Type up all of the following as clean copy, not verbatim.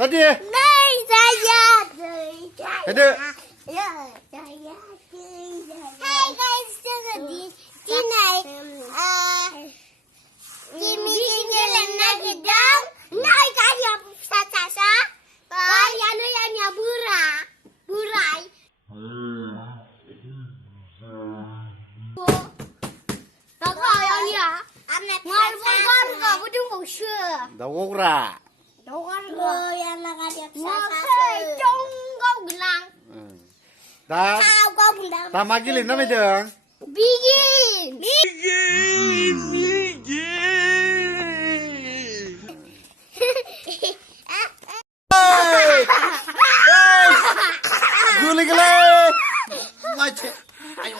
Tadi. Đây saya. Ada. Hai guys, di này di bikin gelenai gedang, naik kaya sasa, kaya nanya burai. Đó gọi là gì ạ? Ngoài con có đúng một sữa. Đâu ra. Đâu có rồi là cái đẹp sasa. Trong con gelang. Ta. Ta magilin na medang. Begin. Gulay. Macet. Ayo.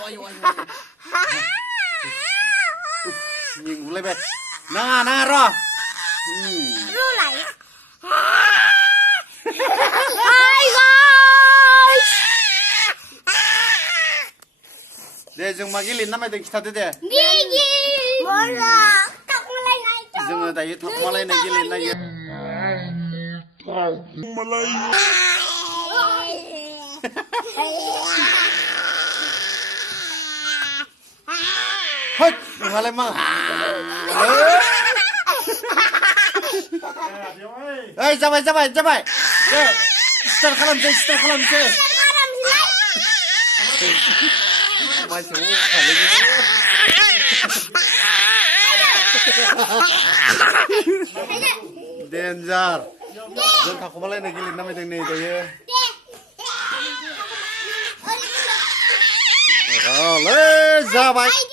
Nhìn gulay be. Na ro. Ru lại. Hi guys. Để dùng magilin na medang kita tu deh. Begin. Bola. Thọc malay này cho. Dùng tay thọc malay này gilin na ye. Malay. Hoi, malay mah. Hey, capai. Start kalam je. Masuk kali ni. Danger. Jangan aku malah nak gilin nama dengan itu ya. Oh, leza baik.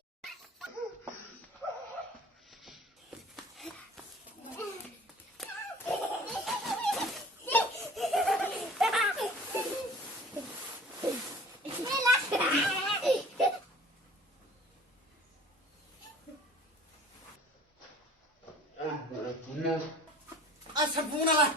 Asal bunga lah.